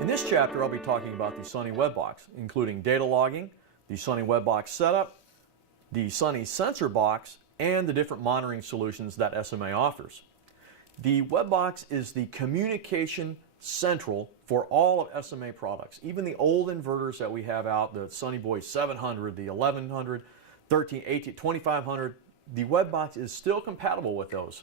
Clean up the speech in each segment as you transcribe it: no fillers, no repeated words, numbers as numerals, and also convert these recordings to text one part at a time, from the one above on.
In this chapter, I'll be talking about the Sunny webbox, including data logging, the Sunny webbox setup, the Sunny sensor box, and the different monitoring solutions that SMA offers. The webbox is the communication central for all of SMA products. Even the old inverters that we have out, the Sunny Boy 700, the 1100, 13, 18, 2500, the webbox is still compatible with those.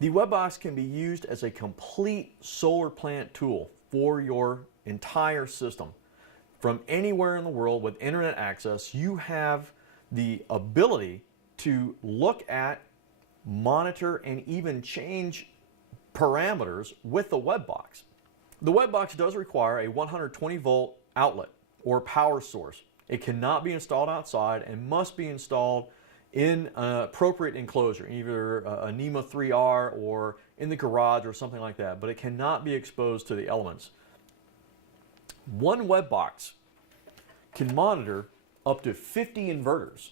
The webbox can be used as a complete solar plant tool for your entire system. From anywhere in the world with internet access, you have the ability to look at, monitor, and even change parameters with the webbox. The webbox does require a 120 volt outlet or power source. It cannot be installed outside and must be installed in an appropriate enclosure, either a NEMA 3R or in the garage or something like that, but it cannot be exposed to the elements. One webbox can monitor up to 50 inverters.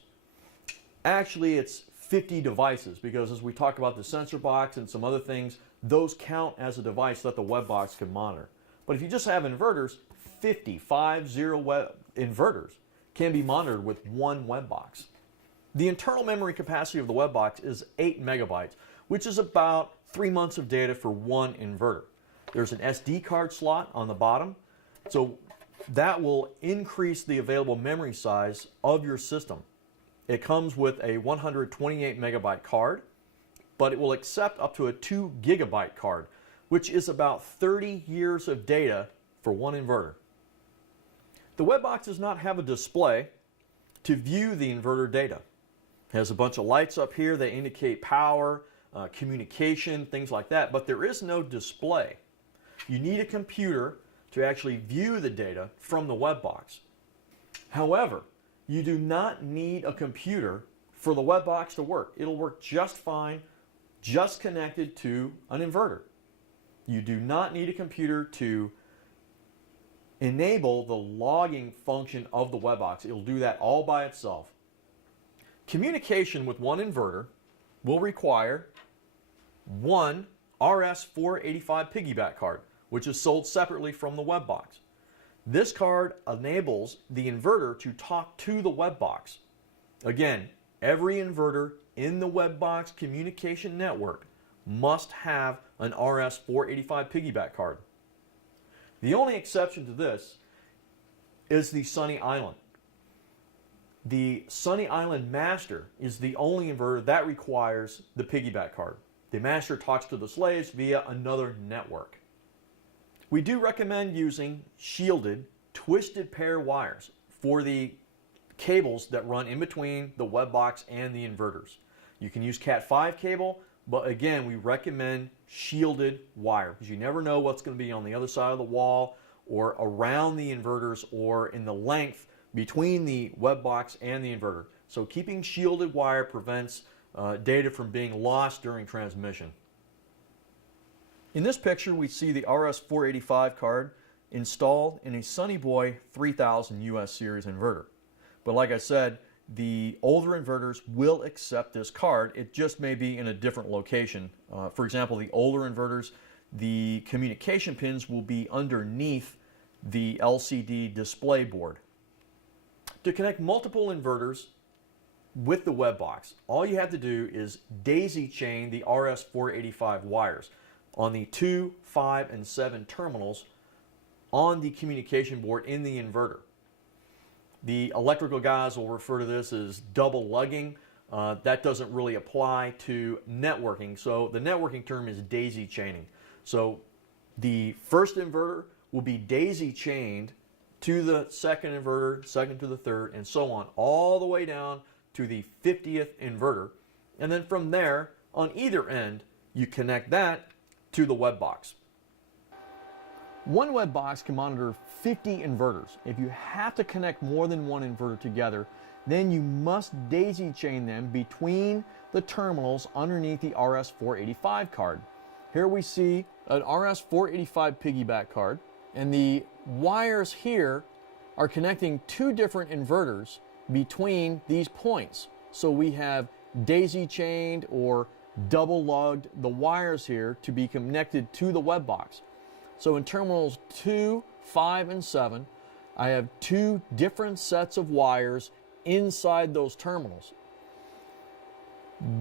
Actually, it's 50 devices because as we talk about the sensor box and some other things, those count as a device that the webbox can monitor. But if you just have inverters, 50 inverters can be monitored with one webbox. The internal memory capacity of the webbox is 8 megabytes, which is about 3 months of data for one inverter. There's an SD card slot on the bottom, so that will increase the available memory size of your system. It comes with a 128 megabyte card, but it will accept up to a 2 gigabyte card, which is about 30 years of data for one inverter. The webbox does not have a display to view the inverter data. It has a bunch of lights up here that indicate power, communication, things like that, but there is no display. You need a computer to actually view the data from the webbox. However, you do not need a computer for the webbox to work. It'll work just fine, just connected to an inverter. You do not need a computer to enable the logging function of the webbox. It'll do that all by itself. Communication with one inverter will require one RS485 piggyback card, which is sold separately from the webbox. This card enables the inverter to talk to the webbox. Again, every inverter in the webbox communication network must have an RS485 piggyback card. The only exception to this is the Sunny Island. The Sunny Island Master is the only inverter that requires the piggyback card. The Master talks to the slaves via another network. We do recommend using shielded, twisted pair wires for the cables that run in between the webbox and the inverters. You can use Cat 5 cable, but again, we recommend shielded wire because you never know what's going to be on the other side of the wall or around the inverters or in the length between the webbox and the inverter. So keeping shielded wire prevents data from being lost during transmission. In this picture, we see the RS485 card installed in a Sunny Boy 3000 US series inverter. But like I said, the older inverters will accept this card. It just may be in a different location. For example, the older inverters, the communication pins will be underneath the LCD display board. To connect multiple inverters with the webbox, all you have to do is daisy chain the RS485 wires on the 2, 5, and 7 terminals on the communication board in the inverter. The electrical guys will refer to this as double lugging. That doesn't really apply to networking, so the networking term is daisy chaining. So the first inverter will be daisy chained to the second inverter, second to the third, and so on, all the way down to the 50th inverter. And then from there, on either end, you connect that to the webbox. One webbox can monitor 50 inverters. If you have to connect more than one inverter together, then you must daisy chain them between the terminals underneath the RS485 card. Here we see an RS485 piggyback card, and the wires here are connecting two different inverters between these points. So we have daisy chained or double lugged the wires here to be connected to the webbox. So in terminals 2, 5, and 7, I have two different sets of wires inside those terminals.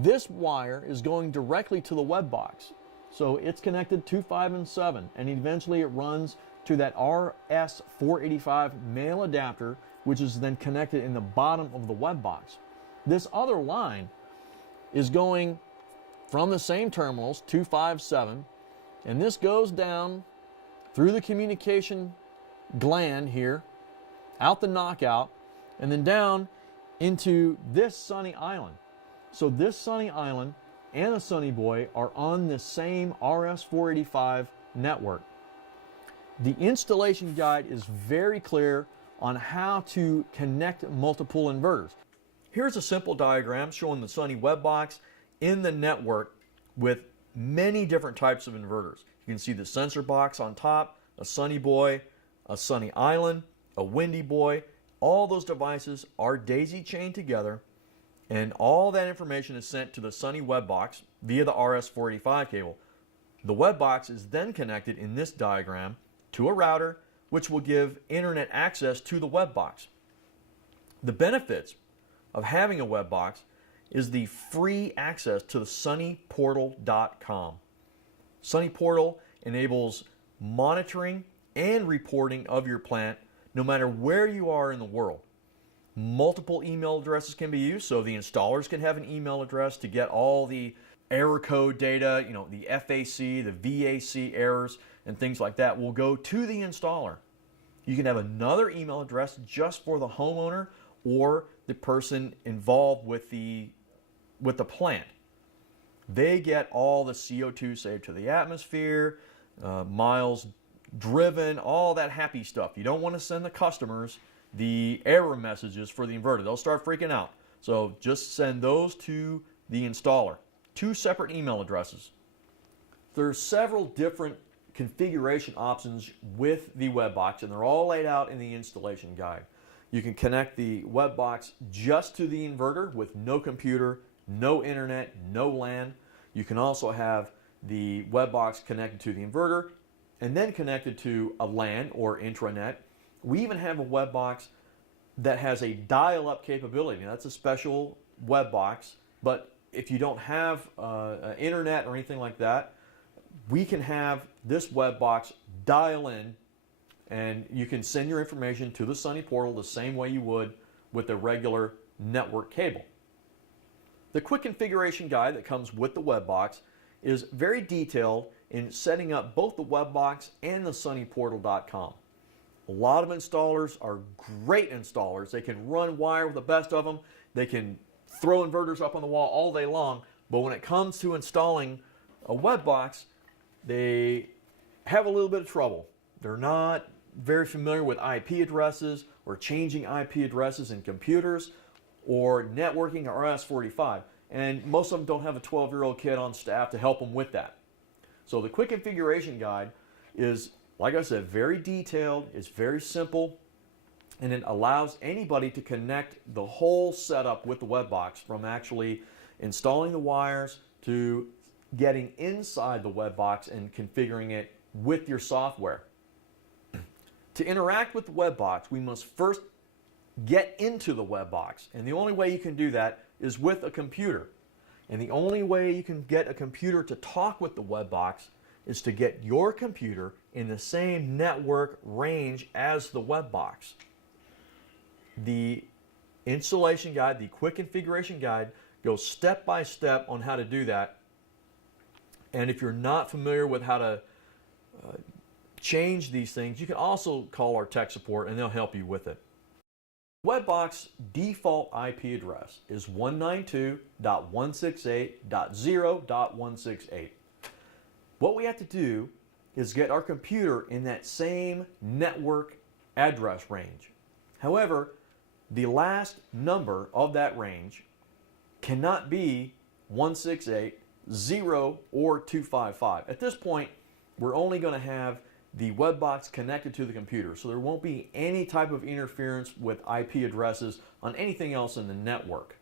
This wire is going directly to the web box. So it's connected to 5 and 7, and eventually it runs to that RS485 male adapter, which is then connected in the bottom of the web box. This other line is going from the same terminals, 2, 5, 7, and this goes down through the communication gland here, out the knockout, and then down into this Sunny Island. So this Sunny Island and a Sunny Boy are on the same RS485 network. The installation guide is very clear on how to connect multiple inverters. Here's a simple diagram showing the Sunny web box in the network with many different types of inverters. You can see the sensor box on top, a Sunny Boy, a Sunny Island, a Windy Boy. All those devices are daisy chained together, and all that information is sent to the Sunny web box via the RS485 cable. The web box is then connected in this diagram to a router, which will give internet access to the web box. The benefits of having a web box is the free access to the sunnyportal.com. Sunny Portal enables monitoring and reporting of your plant no matter where you are in the world. Multiple email addresses can be used, so the installers can have an email address to get all the error code data, the FAC, the VAC errors, and things like that will go to the installer. You can have another email address just for the homeowner or the person involved with the plant. They get all the CO2 saved to the atmosphere, miles driven, all that happy stuff. You don't want to send the customers the error messages for the inverter. They'll start freaking out. So just send those to the installer. Two separate email addresses. There's several different configuration options with the web box, and they're all laid out in the installation guide. You can connect the web box just to the inverter with no computer, no internet, no LAN. You can also have the web box connected to the inverter and then connected to a LAN or intranet. We even have a web box that has a dial-up capability. Now, that's a special web box, but if you don't have internet or anything like that, we can have this web box dial in, and you can send your information to the Sunny Portal the same way you would with a regular network cable. The quick configuration guide that comes with the web box is very detailed in setting up both the web box and the sunnyportal.com. A lot of installers are great installers. They can run wire with the best of them. They can throw inverters up on the wall all day long. But when it comes to installing a web box, they have a little bit of trouble. They're not very familiar with IP addresses or changing IP addresses in computers or networking or RS485. And most of them don't have a 12-year-old kid on staff to help them with that. So the quick configuration guide is, like I said, very detailed, it's very simple, and it allows anybody to connect the whole setup with the web box, from actually installing the wires to getting inside the web box and configuring it with your software. To interact with the web box, we must first get into the web box, and the only way you can do that is with a computer. And the only way you can get a computer to talk with the web box is to get your computer in the same network range as the web box. The installation guide, the quick configuration guide, goes step by step on how to do that. And if you're not familiar with how to change these things, you can also call our tech support and they'll help you with it. Webbox default IP address is 192.168.0.168. What we have to do is get our computer in that same network address range. However, the last number of that range cannot be 168, 0, or 255. At this point, we're only going to have the web box connected to the computer, so there won't be any type of interference with IP addresses on anything else in the network.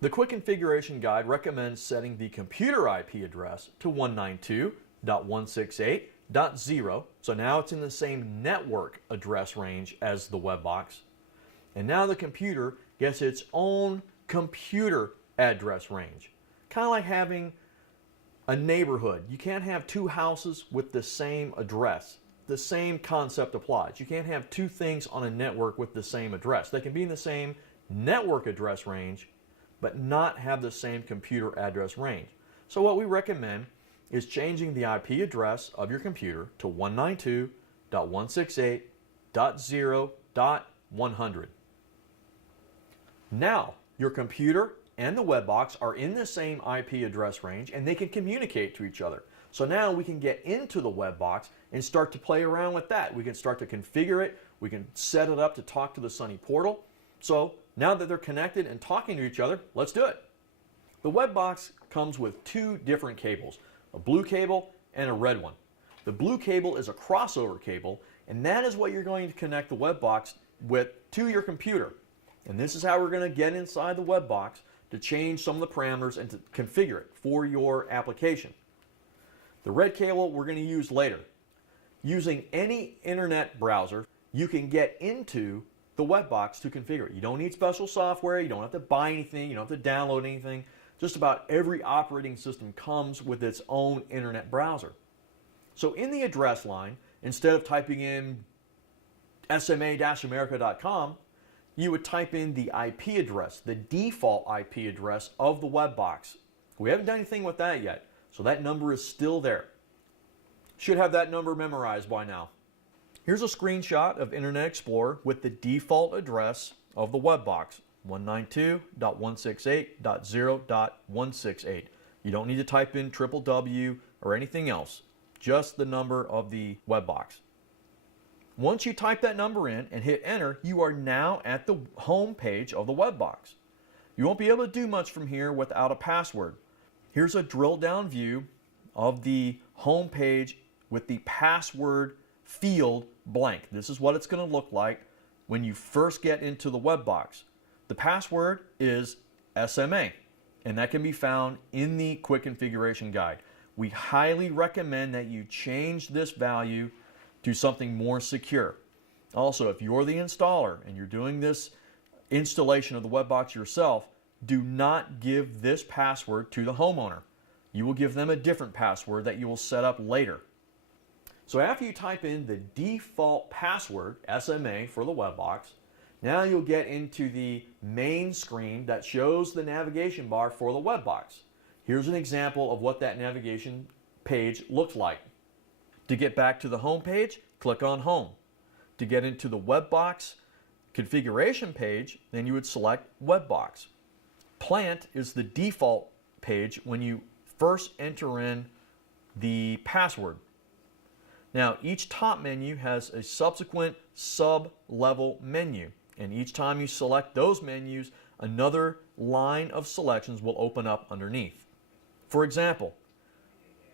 The quick configuration guide recommends setting the computer IP address to 192.168.0. So now it's in the same network address range as the web box. And now the computer gets its own computer address range. Kind of like having a neighborhood. You can't have two houses with the same address. The same concept applies. You can't have two things on a network with the same address. They can be in the same network address range, but not have the same computer address range. So what we recommend is changing the IP address of your computer to 192.168.0.100. Now, your computer and the web box are in the same IP address range and they can communicate to each other. So now we can get into the web box and start to play around with that. We can start to configure it. We can set it up to talk to the Sunny portal. So now that they're connected and talking to each other, let's do it. The web box comes with two different cables, a blue cable and a red one. The blue cable is a crossover cable, and that is what you're going to connect the web box with to your computer. And this is how we're going to get inside the web box to change some of the parameters and to configure it for your application. The red cable we're going to use later. Using any internet browser, you can get into the web box to configure it. You don't need special software, you don't have to buy anything, you don't have to download anything. Just about every operating system comes with its own internet browser. So in the address line, instead of typing in sma-america.com, you would type in the IP address, the default IP address of the web box. We haven't done anything with that yet, so that number is still there. Should have that number memorized by now. Here's a screenshot of Internet Explorer with the default address of the web box, 192.168.0.168. You don't need to type in www or anything else, just the number of the web box. Once you type that number in and hit enter, you are now at the home page of the web box. You won't be able to do much from here without a password. Here's a drill down view of the home page with the password field blank. This is what it's going to look like when you first get into the web box. The password is SMA, and that can be found in the quick configuration guide. We highly recommend that you change this value to something more secure. Also, if you're the installer and you're doing this installation of the web box yourself, do not give this password to the homeowner. You will give them a different password that you will set up later. So after you type in the default password, SMA, for the web box, now you'll get into the main screen that shows the navigation bar for the web box. Here's an example of what that navigation page looks like. To get back to the home page, click on Home. To get into the web box configuration page, then you would select Web Box. Plant is the default page when you first enter in the password. Now, each top menu has a subsequent sub-level menu, and each time you select those menus, another line of selections will open up underneath. For example,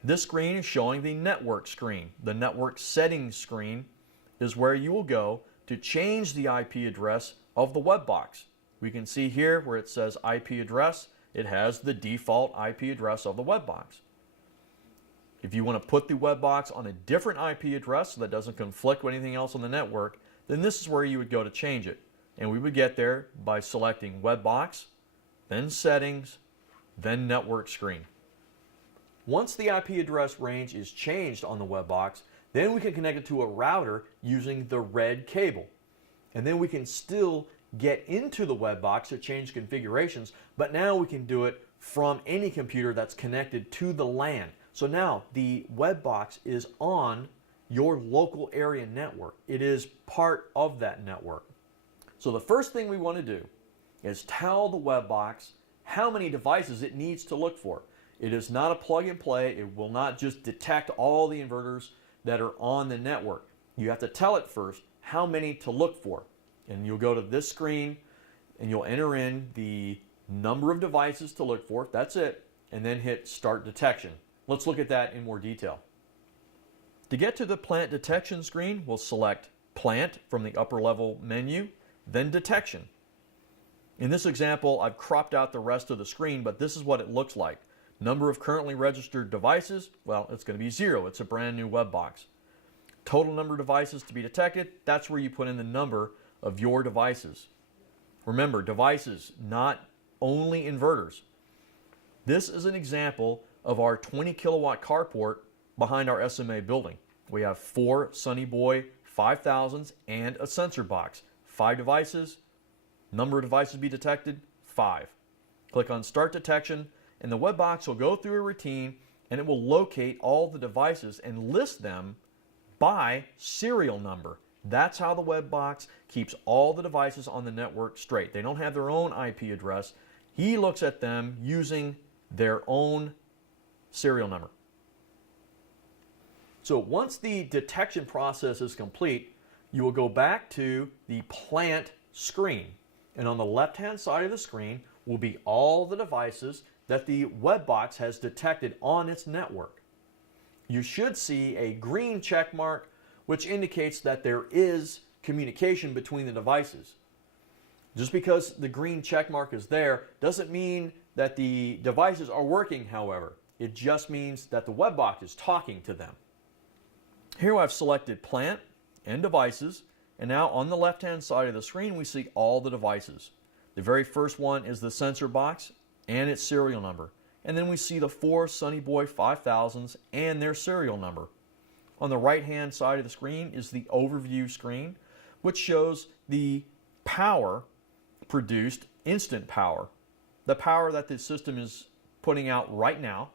this screen is showing the network screen. The network settings screen is where you will go to change the IP address of the web box. We can see here where it says IP address, it has the default IP address of the web box. If you want to put the web box on a different IP address so that doesn't conflict with anything else on the network, then this is where you would go to change it. And we would get there by selecting web box, then settings, then network screen. Once the IP address range is changed on the web box, then we can connect it to a router using the red cable. And then we can still get into the web box to change configurations, but now we can do it from any computer that's connected to the LAN. So now the web box is on your local area network. It is part of that network. So the first thing we want to do is tell the web box how many devices it needs to look for. It is not a plug and play. It will not just detect all the inverters that are on the network. You have to tell it first how many to look for. And you'll go to this screen and you'll enter in the number of devices to look for. That's it. And then hit Start Detection. Let's look at that in more detail. To get to the plant detection screen, we'll select Plant from the upper level menu, then Detection. In this example, I've cropped out the rest of the screen, but this is what it looks like. Number of currently registered devices, well, it's going to be 0. It's a brand new web box. Total number of devices to be detected, that's where you put in the number of your devices. Remember, devices, not only inverters. This is an example of our 20 kilowatt carport behind our SMA building. We have 4 Sunny Boy 5000s and a sensor box. 5 devices. Number of devices to be detected, 5. Click on Start Detection, and the web box will go through a routine, and it will locate all the devices and list them by serial number. That's how the web box keeps all the devices on the network straight. They don't have their own IP address. He looks at them using their own serial number. So once the detection process is complete, you will go back to the plant screen. And on the left-hand side of the screen will be all the devices that the web box has detected on its network. You should see a green check mark, which indicates that there is communication between the devices. Just because the green check mark is there doesn't mean that the devices are working, however. It just means that the web box is talking to them. Here I've selected plant and devices, and now on the left-hand side of the screen we see all the devices. The very first one is the sensor box and its serial number. And then we see the 4 Sunny Boy 5000s and their serial number. On the right-hand side of the screen is the overview screen, which shows the power produced, instant power, the power that the system is putting out right now,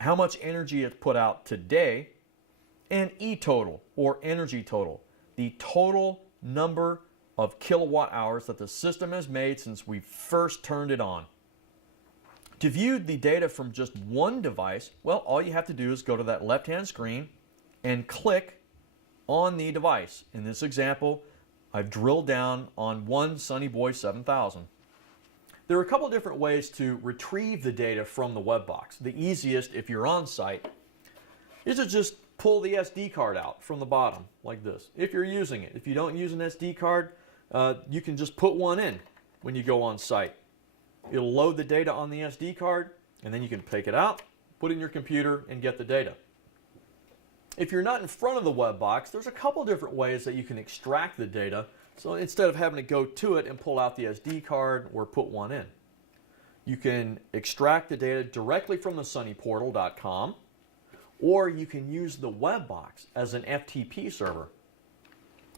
how much energy it put out today, and E-total, or energy total, the total number of kilowatt hours that the system has made since we first turned it on. To view the data from just one device, well, all you have to do is go to that left-hand screen and click on the device. In this example, I've drilled down on one Sunny Boy 7000. There are a couple different ways to retrieve the data from the web box. The easiest, if you're on site, is to just pull the SD card out from the bottom like this, if you're using it. If you don't use an SD card, you can just put one in when you go on site. It'll load the data on the SD card, and then you can take it out, put it in your computer, and get the data. If you're not in front of the web box, there's a couple different ways that you can extract the data. So instead of having to go to it and pull out the SD card or put one in, you can extract the data directly from the sunnyportal.com, or you can use the web box as an FTP server.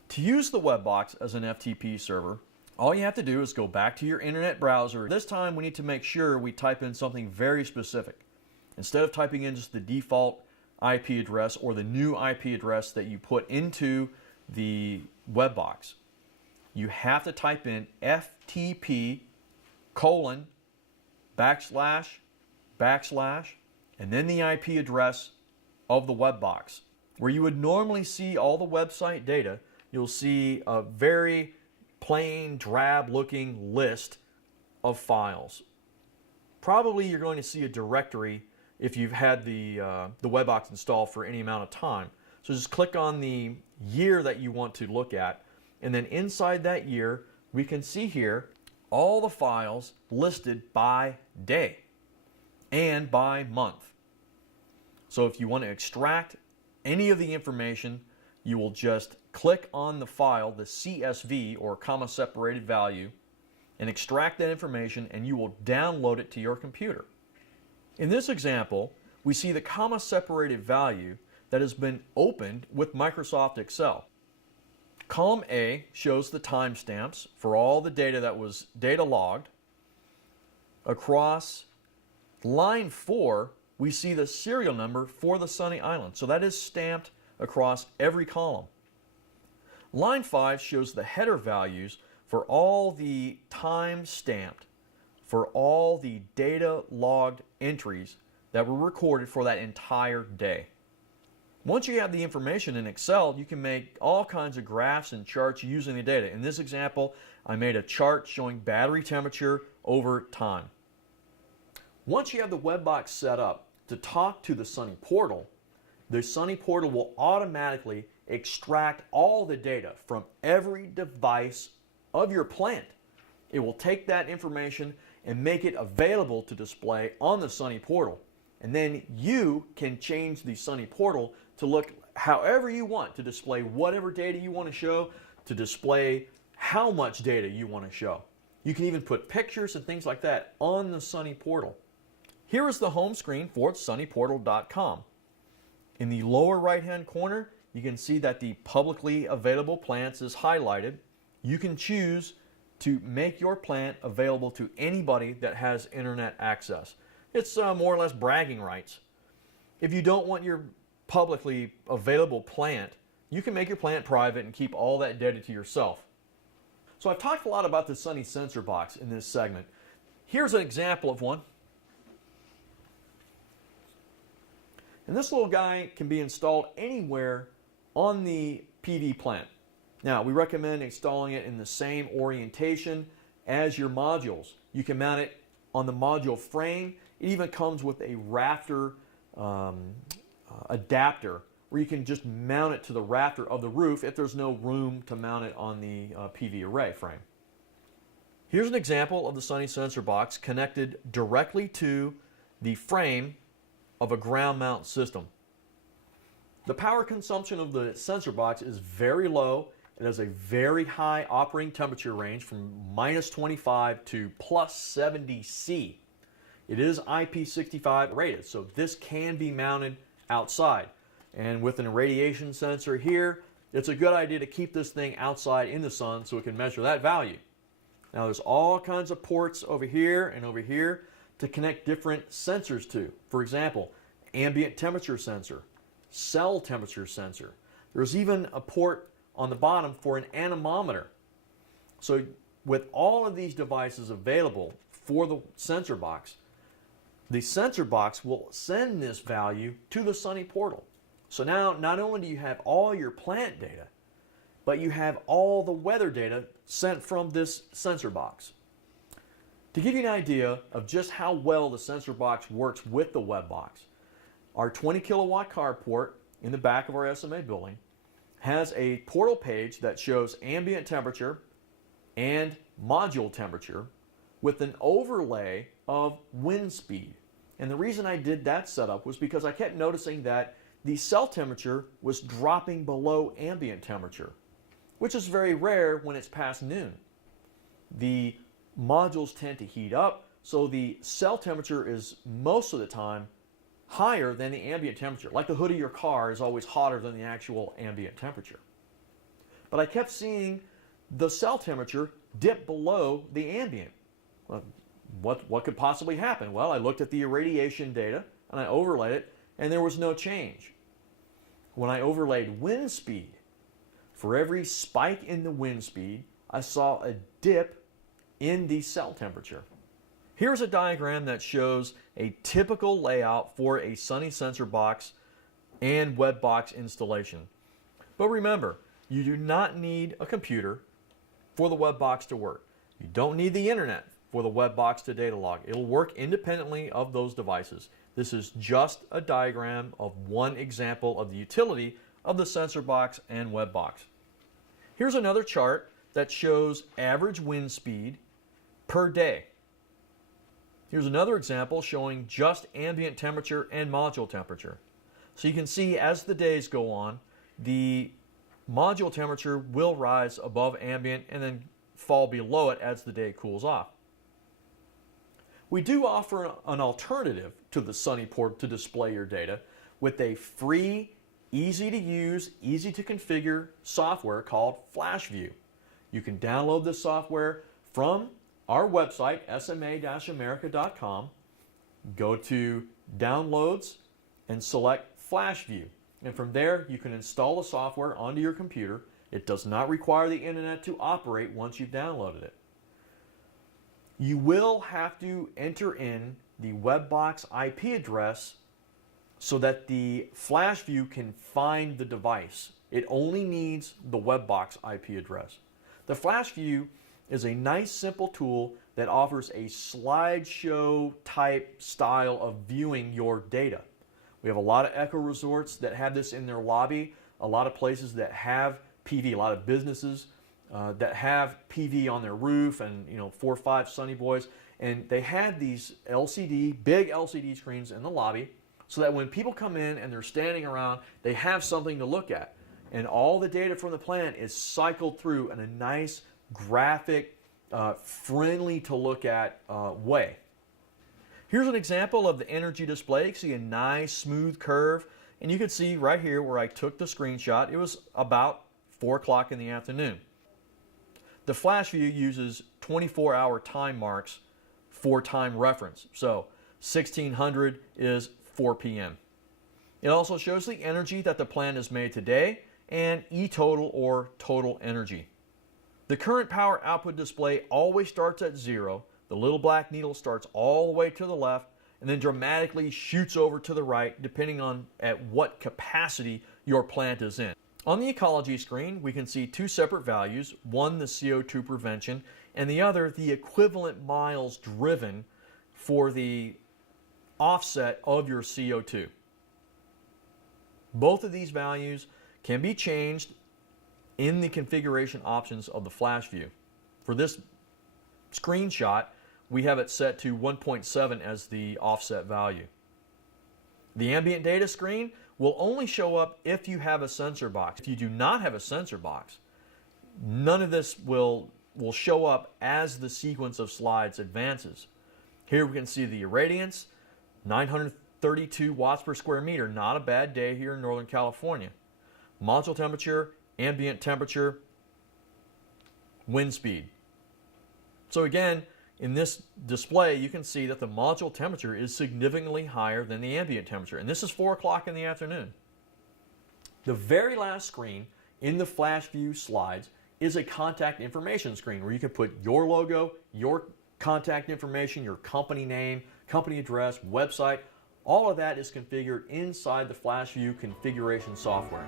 To use the web box as an FTP server, all you have to do is go back to your internet browser. This time we need to make sure we type in something very specific. Instead of typing in just the default IP address or the new IP address that you put into the web box, you have to type in FTP : / and then the IP address of the web box. Where you would normally see all the website data, you'll see a very plain, drab-looking list of files. Probably you're going to see a directory if you've had the web box installed for any amount of time. So just click on the year that you want to look at, and then inside that year, we can see here all the files listed by day and by month. So if you want to extract any of the information, you will just click on the file, the CSV, or comma separated value, and extract that information, and you will download it to your computer. In this example, we see the comma separated value that has been opened with Microsoft Excel. Column A shows the timestamps for all the data that was data logged. Across line 4, we see the serial number for the Sunny Island. So that is stamped across every column. Line 5 shows the header values for all the time stamped for all the data logged entries that were recorded for that entire day. Once you have the information in Excel, you can make all kinds of graphs and charts using the data. In this example, I made a chart showing battery temperature over time. Once you have the web box set up to talk to the Sunny Portal, the Sunny Portal will automatically extract all the data from every device of your plant. It will take that information and make it available to display on the Sunny portal. And then you can change the Sunny portal to look however you want, to display whatever data you want to show, to display how much data you want to show. You can even put pictures and things like that on the Sunny portal. Here is the home screen for sunnyportal.com. In the lower right-hand corner, you can see that the publicly available plants is highlighted. You can choose to make your plant available to anybody that has internet access. It's more or less bragging rights. If you don't want your publicly available plant, you can make your plant private and keep all that data to yourself. So I've talked a lot about the Sunny sensor box in this segment. Here's an example of one. And this little guy can be installed anywhere on the PV plant. Now, we recommend installing it in the same orientation as your modules. You can mount it on the module frame. It even comes with a rafter adapter where you can just mount it to the rafter of the roof if there's no room to mount it on the PV array frame. Here's an example of the Sunny sensor box connected directly to the frame of a ground mount system. The power consumption of the sensor box is very low. It has a very high operating temperature range from -25 to +70 C. It is IP65 rated, so this can be mounted outside. And with an irradiation sensor here, it's a good idea to keep this thing outside in the sun so it can measure that value. Now there's all kinds of ports over here and over here to connect different sensors to. For example, ambient temperature sensor, cell temperature sensor. There's even a port on the bottom for an anemometer. So with all of these devices available for the sensor box will send this value to the Sunny portal. So now not only do you have all your plant data, but you have all the weather data sent from this sensor box. To give you an idea of just how well the sensor box works with the webbox, our 20 kilowatt carport in the back of our SMA building has a portal page that shows ambient temperature and module temperature with an overlay of wind speed. And the reason I did that setup was because I kept noticing that the cell temperature was dropping below ambient temperature, which is very rare when it's past noon. The modules tend to heat up, so the cell temperature is most of the time higher than the ambient temperature. Like the hood of your car is always hotter than the actual ambient temperature. But I kept seeing the cell temperature dip below the ambient. Well, what could possibly happen? Well, I looked at the irradiation data and I overlaid it, and there was no change. When I overlaid wind speed, for every spike in the wind speed, I saw a dip in the cell temperature. Here's a diagram that shows a typical layout for a Sunny sensor box and webbox installation. But remember, you do not need a computer for the webbox to work. You don't need the internet for the webbox to data log. It'll work independently of those devices. This is just a diagram of one example of the utility of the sensor box and webbox. Here's another chart that shows average wind speed per day. Here's another example showing just ambient temperature and module temperature. So you can see as the days go on, the module temperature will rise above ambient and then fall below it as the day cools off. We do offer an alternative to the Sunny port to display your data with a free, easy to use, easy to configure software called FlashView. You can download this software from our website, sma-america.com, go to Downloads and select FlashView. And from there, you can install the software onto your computer. It does not require the internet to operate once you've downloaded it. You will have to enter in the webbox IP address so that the FlashView can find the device. It only needs the webbox IP address. The FlashView is a nice, simple tool that offers a slideshow type style of viewing your data. We have a lot of eco resorts that have this in their lobby, a lot of places that have PV, a lot of businesses that have PV on their roof, and 4 or 5 Sunny Boys. And they had these big LCD screens in the lobby so that when people come in and they're standing around, they have something to look at. And all the data from the plant is cycled through in a nice graphic, friendly to look at way. Here's an example of the energy display. You can see a nice smooth curve, and you can see right here where I took the screenshot, it was about 4 o'clock in the afternoon. The flash view uses 24-hour time marks for time reference. So 1600 is 4 p.m. It also shows the energy that the plant has made today and E-total or total energy. The current power output display always starts at 0. The little black needle starts all the way to the left and then dramatically shoots over to the right depending on at what capacity your plant is in. On the ecology screen, we can see 2 separate values, one the CO2 prevention and the other the equivalent miles driven for the offset of your CO2. Both of these values can be changed in the configuration options of the flash view. For this screenshot, we have it set to 1.7 as the offset value. The ambient data screen will only show up if you have a sensor box. If you do not have a sensor box, none of this will show up as the sequence of slides advances. Here we can see the irradiance, 932 watts per square meter, not a bad day here in Northern California. Module temperature, ambient temperature, wind speed. So again, in this display, you can see that the module temperature is significantly higher than the ambient temperature, and this is 4 o'clock in the afternoon. The very last screen in the flash view slides is a contact information screen where you can put your logo, your contact information, your company name, company address, website. All of that is configured inside the flash view configuration software.